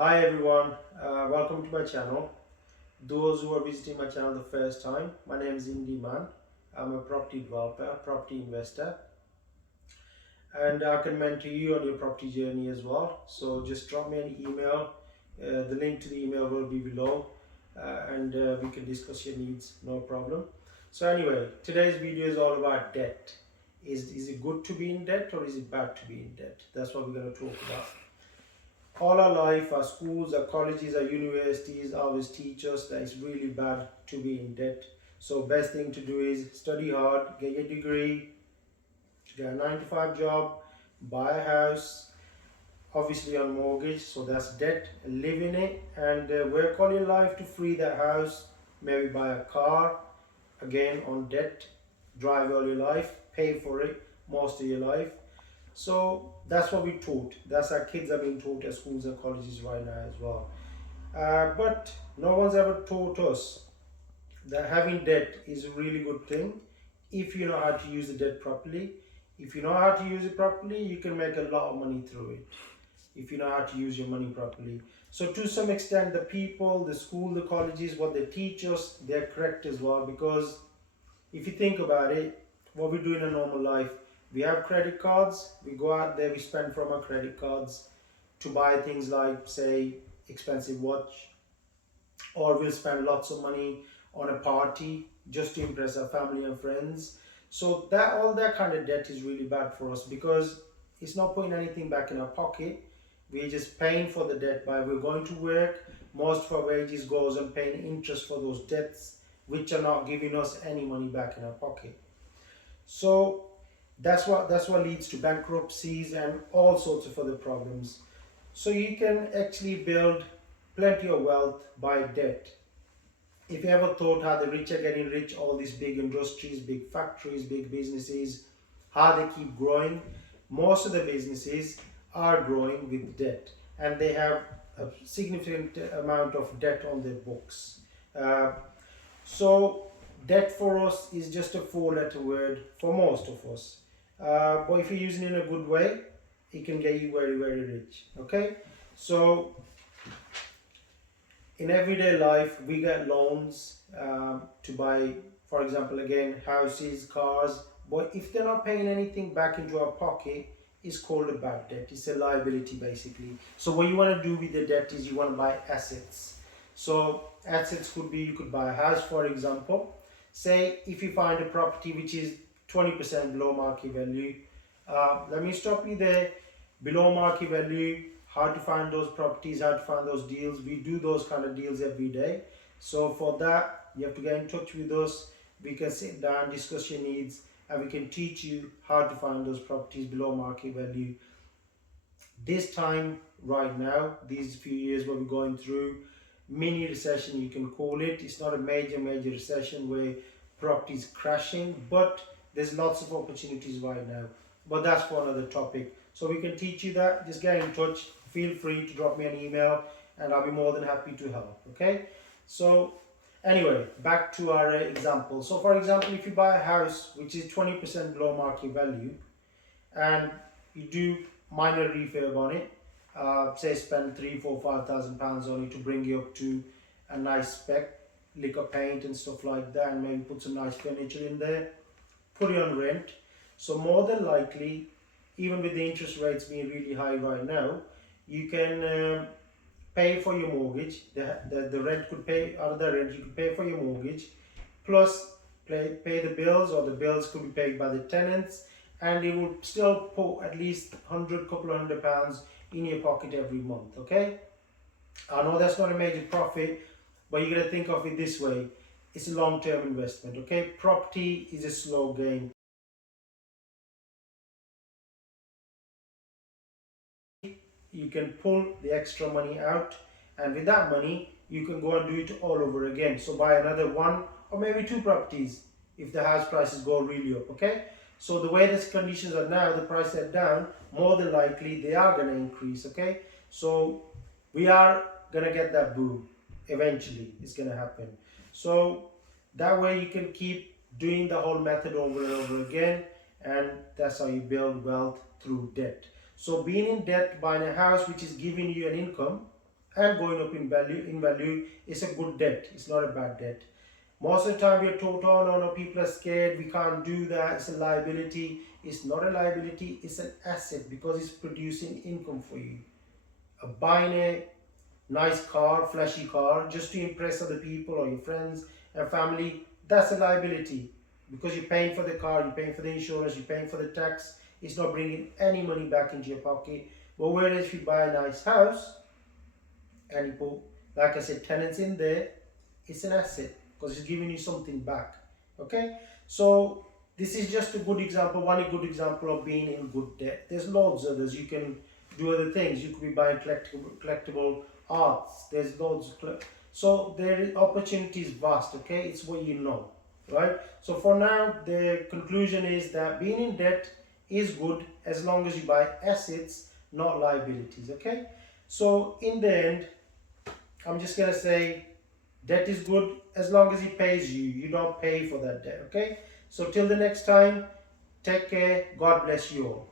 Hi everyone, welcome to my channel. Those who are visiting my channel the first time, my name is Indy Mann. I'm a property developer, property investor, and I can mentor you on your property journey as well. So just drop me an email. The link to the email will be below, and we can discuss your needs, no problem. So anyway, today's video is all about debt. Is it good to be in debt or is it bad to be in debt? That's what we're going to talk about. All our life, our schools, our colleges, our universities always teach us that it's really bad to be in debt. So best thing to do is study hard, get your degree, get a 9 to 5 job, buy a house, obviously on mortgage, so that's debt, live in it, and work all your life to free that house, maybe buy a car, again on debt, drive all your life, pay for it most of your life. So that's what we taught. That's our kids are being taught at schools and colleges right now as well. But no one's ever taught us that having debt is a really good thing if you know how to use the debt properly. If you know how to use it properly, you can make a lot of money through it. If you know how to use your money properly. So to some extent, the people, the school, the colleges, what they teach us, they're correct as well. Because if you think about it, what we do in a normal life, we have credit cards, we go out there, we spend from our credit cards to buy things like, say, expensive watch, or we'll spend lots of money on a party just to impress our family and friends. So that all that kind of debt is really bad for us because it's not putting anything back in our pocket. We're just paying for the debt by we're going to work. Most of our wages goes on paying interest for those debts, which are not giving us any money back in our pocket. So that's what leads to bankruptcies and all sorts of other problems. So you can actually build plenty of wealth by debt. If you ever thought how the rich are getting rich, all these big industries, big factories, big businesses, how they keep growing, most of the businesses are growing with debt and they have a significant amount of debt on their books. Uh, so debt for us is just a four-letter word for most of us. But if you're using it in a good way, it can get you very, very rich. Okay? So in everyday life, we get loans to buy, for example, again, houses, cars. But if they're not paying anything back into our pocket, it's called a bad debt. It's a liability, basically. So what you want to do with the debt is you want to buy assets. So assets could be, you could buy a house, for example. Say if you find a property which is 20% below market value, let me stop you there. Below market value, how to find those properties, how to find those deals. We do those kind of deals every day. So for that, you have to get in touch with us. We can sit down, discuss your needs, and we can teach you how to find those properties below market value. This time, right now, these few years what we're going through, mini recession you can call it. It's not a major recession where properties crashing, but there's lots of opportunities right now. But that's for another topic. So we can teach you that. Just get in touch. Feel free to drop me an email and I'll be more than happy to help. Okay? So anyway, back to our example. So for example, if you buy a house which is 20% below market value and you do minor refurb on it, say spend 3, 4, 5,000 pounds on it to bring you up to a nice spec, liquor paint and stuff like that, and maybe put some nice furniture in there, put it on rent. So more than likely, even with the interest rates being really high right now, you can pay for your mortgage. The rent could pay, out of the rent you could pay for your mortgage, plus pay the bills, or the bills could be paid by the tenants, and it would still put at least 100, couple of £100 in your pocket every month. Okay, I know that's not a major profit, but you got to think of it this way: it's a long-term investment. Okay, property is a slow game. You can pull the extra money out, and with that money you can go and do it all over again. So buy another one or maybe two properties if the house prices go really up. Okay, so the way these conditions are now, the price are down, more than likely they are going to increase. Okay, so we are going to get that boom eventually. It's going to happen. So that way you can keep doing the whole method over and over again, and that's how you build wealth through debt. So being in debt, buying a house which is giving you an income, and going up in value is a good debt. It's not a bad debt. Most of the time we are taught, oh no, people are scared, we can't do that, it's a liability. It's not a liability, it's an asset because it's producing income for you. Buying a nice car, flashy car, just to impress other people or your friends and family, that's a liability because you're paying for the car, you're paying for the insurance, you're paying for the tax. It's not bringing any money back into your pocket. But whereas if you buy a nice house and you put, like I said, tenants in there, it's an asset because it's giving you something back. Okay, so this is just a good example, one good example of being in good debt. There's loads of others. You can do other things. You could be buying collectible arts. There's loads of so there is opportunities vast. Okay, it's what you know, right? So for now the conclusion is that being in debt is good as long as you buy assets, not liabilities. Okay, so in the end I'm just gonna say debt is good as long as he pays you. You don't pay for that debt. Okay. So till the next time, take care. God bless you all.